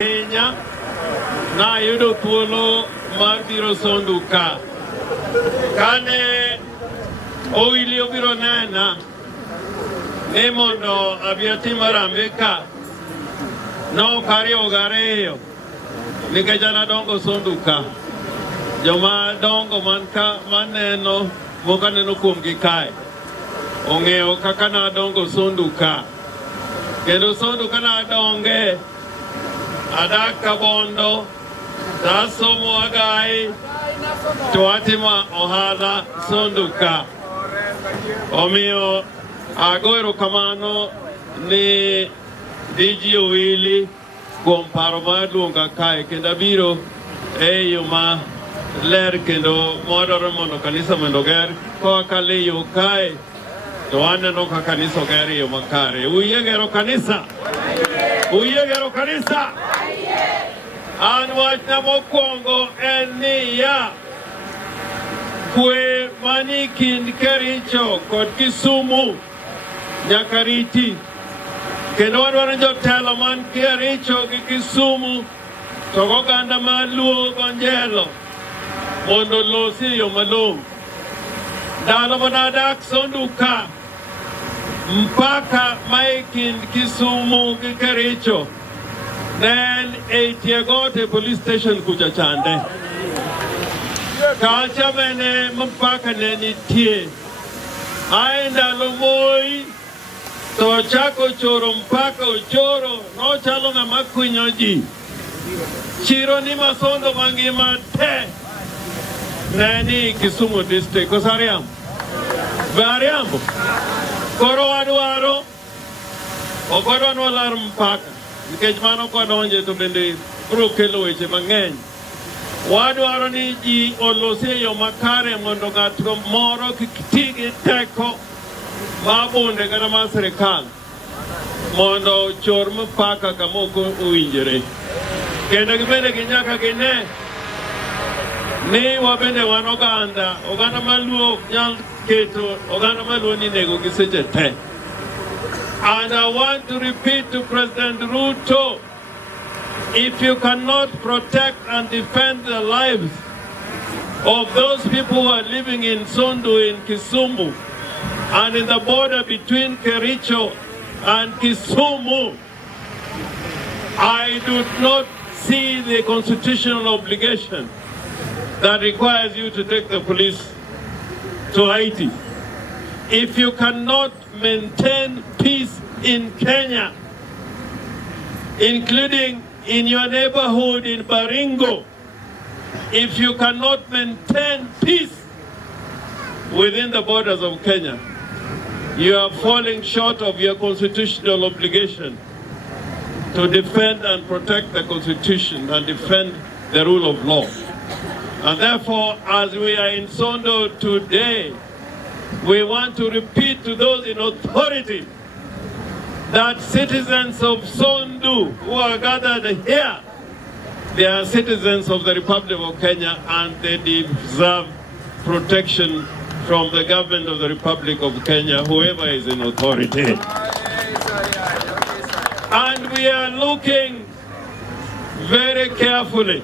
Kenya na yudo thuolo mar biro sonduka kane owili obiro nena ni mondo abiatim arambe ka no pariyo gareyo nikech an adongo sonduka joma dongo man ka maneno mokaneno kuomgi kae ong'eyo kaka nadongo sonduka kendo sonduka nadonge adak Kabondo, tasomo agai, to atima ohala sonduka. Omiyo agoero kamano ni DG Owili kuom paro mar luonga kae kendo abiro e yo ma ler kendo modore mondo kanisa mondo ger koa kale yo kae to aneno ka kanisa ger yo makare. Uyie gero kanisa? Uyie gero kanisa? An wachna mokwongo en niya, kwe mani kind Kericho kod Kisumu nyaka riti. Kendo wadwaro jotelo man Kericho gi Kisumu to oganda maluo gonjelo mondo losi yo malong'o. Ndalo manadak sonduka mpaka mae kind Kisumu gi Kericho then Tiegote police station kucha chande. Kacha bene mpaka ne nitie. Ae ndalo moi to chako choro mpaka ochoro no chalo ng'ama kwinyo ji. Chiro ni masondo mangima te neni Kisumu district. Kosariambo? Variambo? Koro wadwaro okodwa nwalar mpaka nikech mano kodonje to bende biro kelo weche mang'eny. Wadwaro ni ji olosi yo makare mondo ng'at moro kik ti gi teko ma bunde kata ma sirikal mondo chor mpaka kama ok owinjore. Kendo gibende ginyaka gine ni wabende wan oganda maluo ok nyal keto oganda maluo ni nego gi seche te. And I want to repeat to President Ruto, if you cannot protect and defend the lives of those people who are living in Sondu, in Kisumu, and in the border between Kericho and Kisumu, I do not see the constitutional obligation that requires you to take the police to Haiti. If you cannot maintain peace in Kenya, including in your neighborhood in Baringo, if you cannot maintain peace within the borders of Kenya, you are falling short of your constitutional obligation to defend and protect the Constitution and defend the rule of law. And therefore, as we are in Sondo today, we want to repeat to those in authority that citizens of Sondu who are gathered here, they are citizens of the Republic of Kenya and they deserve protection from the government of the Republic of Kenya, whoever is in authority. And we are looking very carefully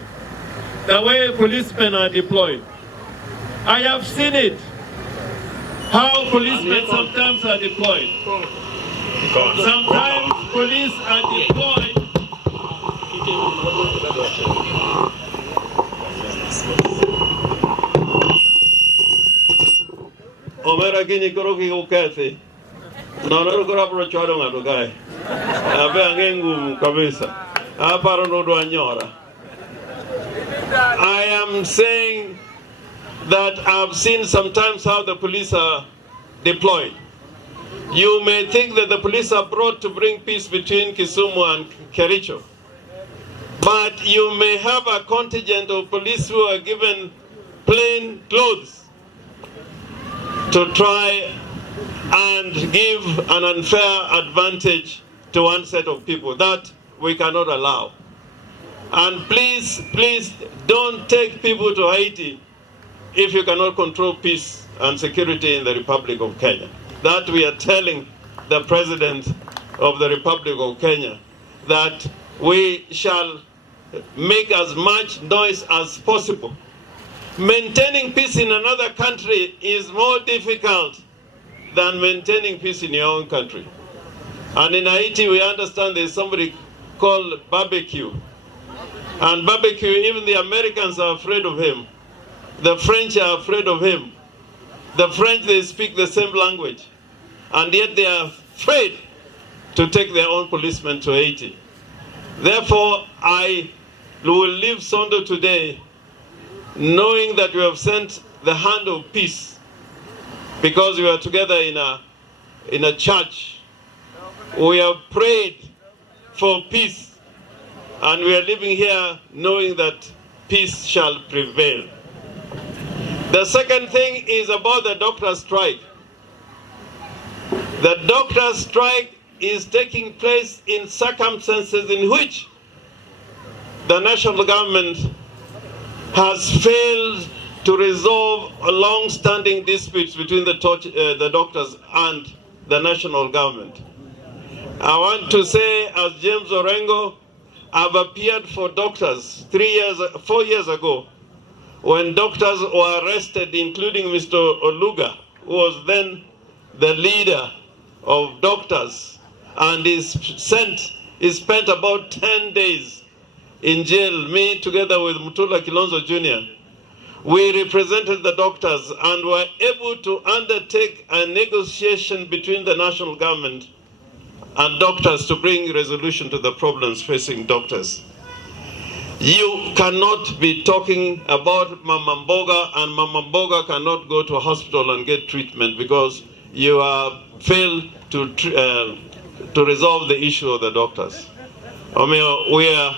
the way policemen are deployed. I have seen it. How policemen sometimes are deployed. Sometimes police are deployed. Omera kini koro ki ukesi. Nono koro apro chwado ng'ato kae. Abe ang'e ngumu kabisa. Aparo nodo anyora. I am saying that I've seen sometimes how the police are deployed. You may think that the police are brought to bring peace between Kisumu and Kericho, but you may have a contingent of police who are given plain clothes to try and give an unfair advantage to one set of people. That we cannot allow. And please, please don't take people to Haiti if you cannot control peace and security in the Republic of Kenya. That we are telling the President of the Republic of Kenya, that we shall make as much noise as possible. Maintaining peace in another country is more difficult than maintaining peace in your own country. And in Haiti, we understand there's somebody called barbecue. And barbecue, even the Americans are afraid of him. The French are afraid of him. The French, they speak the same language. And yet they are afraid to take their own policemen to Haiti. Therefore, I will leave Sondo today knowing that we have sent the hand of peace, because we are together in a church. We have prayed for peace, and we are living here knowing that peace shall prevail. The second thing is about the doctor strike. The doctor strike is taking place in circumstances in which the national government has failed to resolve long-standing disputes between the doctors and the national government. I want to say, as James Orengo, I've appeared for doctors 4 years ago, when doctors were arrested, including Mr. Oluga, who was then the leader of doctors, and he spent about 10 days in jail. Me, together with Mutula Kilonzo Jr., we represented the doctors and were able to undertake a negotiation between the national government and doctors to bring resolution to the problems facing doctors. You cannot be talking about Mama Mboga, and Mama Mboga cannot go to a hospital and get treatment because you have failed to resolve the issue of the doctors. I mean, we are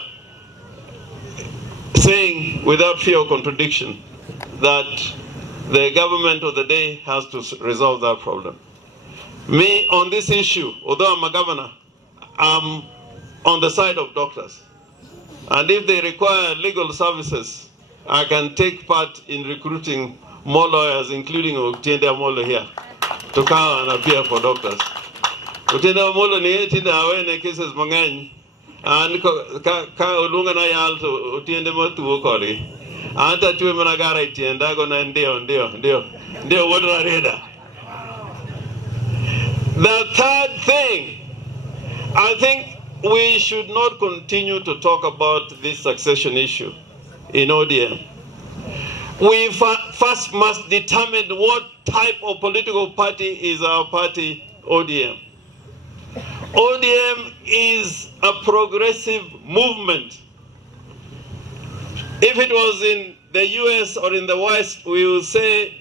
saying without fear of contradiction that the government of the day has to resolve that problem. Me, on this issue, although I'm a governor, I'm on the side of doctors. And if they require legal services, I can take part in recruiting more lawyers, including Otiende Amolo here, to come and appear for doctors. Otiende Amolo ni Otiende awene cases mangany, and ka ulunga na yal to Otiende matu ukori. Anta tuwe managara itienda gona ndio wadra reda. The third thing, I think we should not continue to talk about this succession issue in ODM. We first must determine what type of political party is our party, ODM. ODM is a progressive movement. If it was in the US or in the West, we will say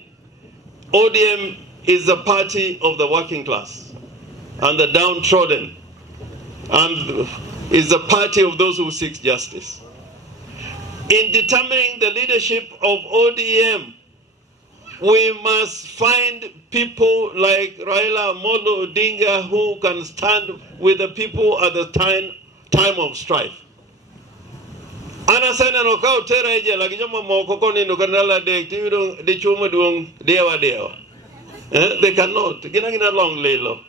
ODM is the party of the working class and the downtrodden, and is the party of those who seek justice. In determining the leadership of ODM, we must find people like Raila Amolo Odinga who can stand with the people at the time of strife. Ana sana no ka utera eje la kijoma moko ni no kanala de tiwiro de chuma duong dewa. They cannot. Gina long lelo.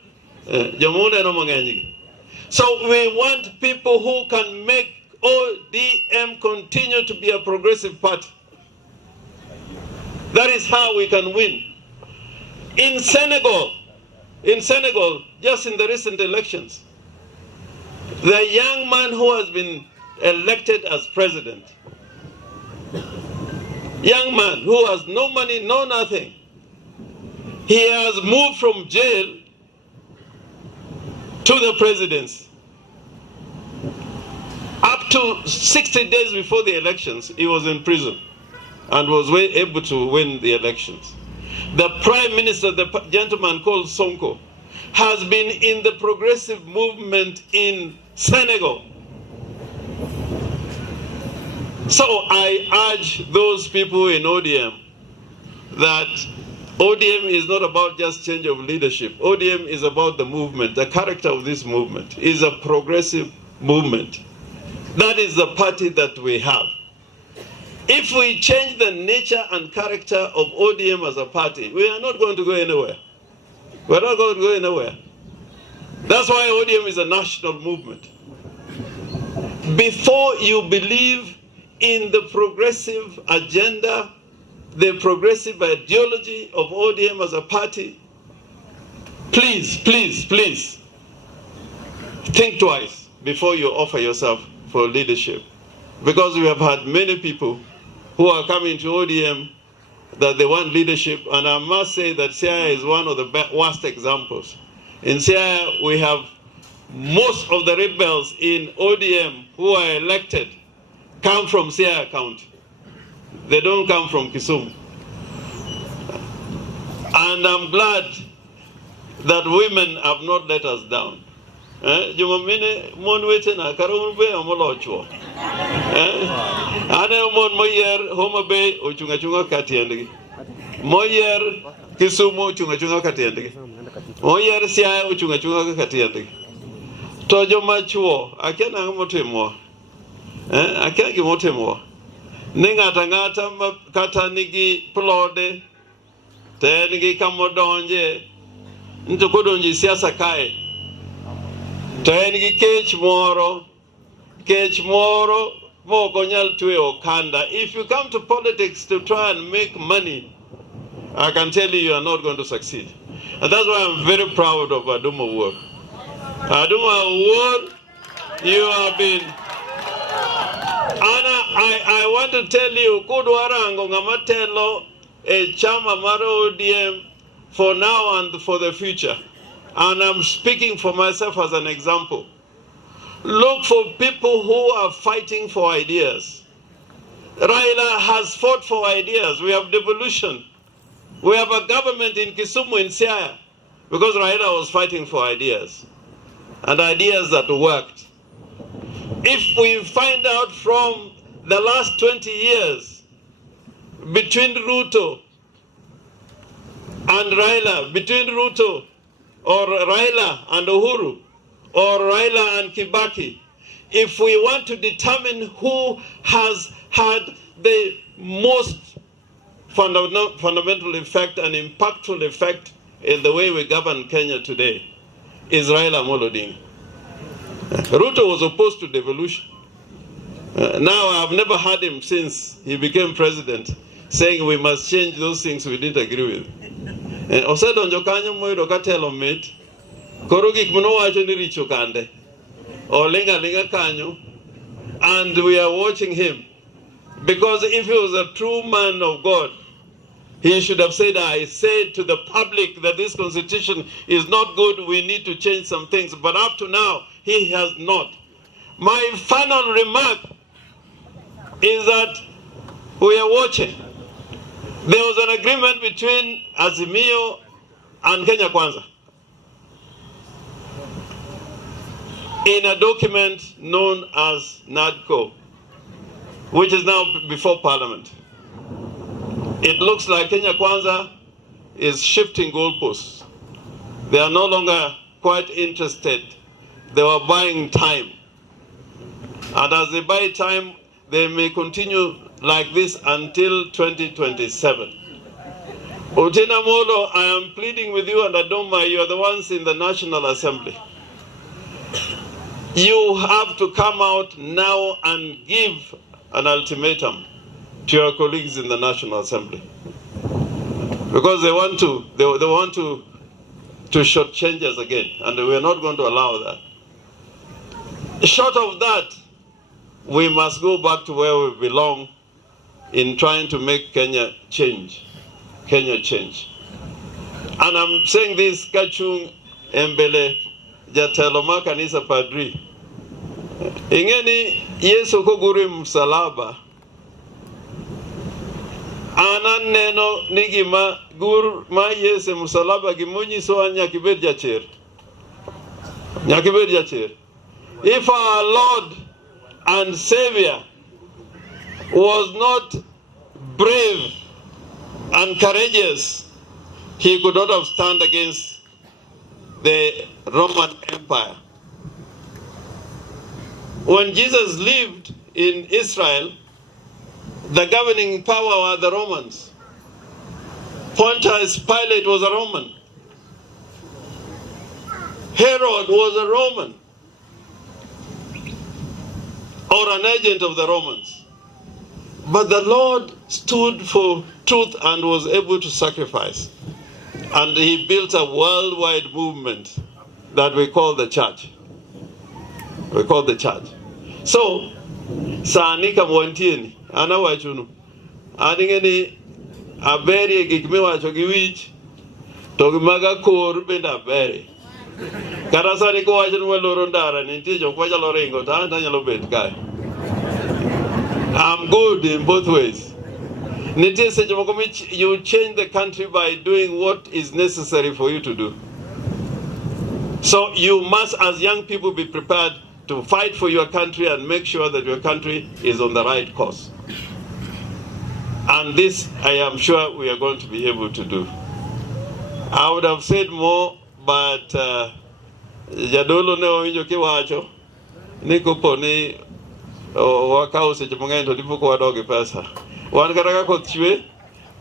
Jamuna no manganyi. So we want people who can make ODM continue to be a progressive party. That is how we can win. In Senegal, just in the recent elections, the young man who has been elected as president, young man who has no money, no nothing, he has moved from jail to the presidency. Up to 60 days before the elections, he was in prison and was able to win the elections. The prime minister, the gentleman called Sonko, has been in the progressive movement in Senegal. So I urge those people in ODM that ODM is not about just change of leadership. ODM is about the movement. The character of this movement is a progressive movement. That is the party that we have. If we change the nature and character of ODM as a party, we are not going to go anywhere. We are not going to go anywhere. That's why ODM is a national movement. before you believe in the progressive agenda, the progressive ideology of ODM as a party, please, please, please, think twice before you offer yourself for leadership. Because we have had many people who are coming to ODM that they want leadership, and I must say that Siaya is one of the worst examples. In Siaya, we have most of the rebels in ODM who are elected come from Siaya County. They don't come from Kisumu. And I'm glad that women have not let us down. Jumamine mon wete na karun be amolochwo. Ane mon moyer Homa Bay ochunga katiendgi. Moyer Kisumu ochunga katiendgi. Moyer Siaya ochunga katiendgi. To joma chwo akena ngomotimo. Akena gimotimo. Ningata ngata kata nigi plode te nigi kamodonje ntokodonji siasa kae. To nigi kech moro moko nyal twe okanda. If you come to politics to try and make money, I can tell you are not going to succeed. And that's why I'm very proud of Aduma work. Aduma work, you have been. Ana, I want to tell you, Kudwarango Ngamatelo, a chama maro ODM for now and for the future. And I'm speaking for myself as an example. Look for people who are fighting for ideas. Raila has fought for ideas. We have devolution. We have a government in Kisumu, in Siaya, because Raila was fighting for ideas. And ideas that worked. If we find out from the last 20 years, between Ruto and Raila, between Ruto or Raila and Uhuru, or Raila and Kibaki, if we want to determine who has had the most fundamental effect and impactful effect in the way we govern Kenya today, is Raila Amolo Odinga. Ruto was opposed to devolution. Now I've never heard him since he became president saying we must change those things we didn't agree with. Osedonjo kanyo moyudo katelo mit koro gik manowacho ni richo kande olinga linga kanyo, and we are watching him, because if he was a true man of God, he should have said, I said to the public that this constitution is not good, we need to change some things. But up to now, he has not. My final remark is that we are watching. There was an agreement between Azimio and Kenya Kwanza in a document known as NADCO, which is now before Parliament. It looks like Kenya Kwanza is shifting goalposts. They are no longer quite interested. They were buying time. And as they buy time, they may continue like this until 2027. Otina Molo, I am pleading with you and Adoma, you are the ones in the National Assembly. You have to come out now and give an ultimatum to your colleagues in the National Assembly, because they want to shortchange us again, and we are not going to allow that. Short of that, we must go back to where we belong in trying to make Kenya change. Kenya change. And I'm saying this, Kachung Embele Jateloma Kanisa Padri. Ingeni Yesu koguri msalaba. Ananeno nigima gur ma Yesu msalaba gimunyi so nyakibet jacher. Nyakibet jacher. If our Lord and Savior was not brave and courageous, he could not have stand against the Roman Empire. When Jesus lived in Israel, the governing power were the Romans. Pontius Pilate was a Roman. Herod was a Roman. or an agent of the Romans. But the Lord stood for truth and was able to sacrifice. And he built a worldwide movement that we call the church. We call the church. So, Saanika Mwantini, Ana Wachunu, Adingeni Aberi Gikmiwa Chogiwich, Togimaga Kur Bendaberi. Karasani ko Wachunu Walorondara, Nintijo Kwaja Lorengo, Tanya Lobet guy. I'm good in both ways. You change the country by doing what is necessary for you to do. So you must, as young people, be prepared to fight for your country and make sure that your country is on the right course. And this, I am sure, we are going to be able to do. I would have said more, but Jadolo neo injo kiwacho, niko poni wakao se chumunga into lipu kwa dogi pesa. Wankaraka kotiwe,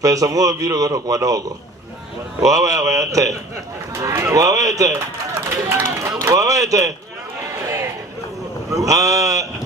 pesa mua biro goto kwa dogo. Wawete. Wawete.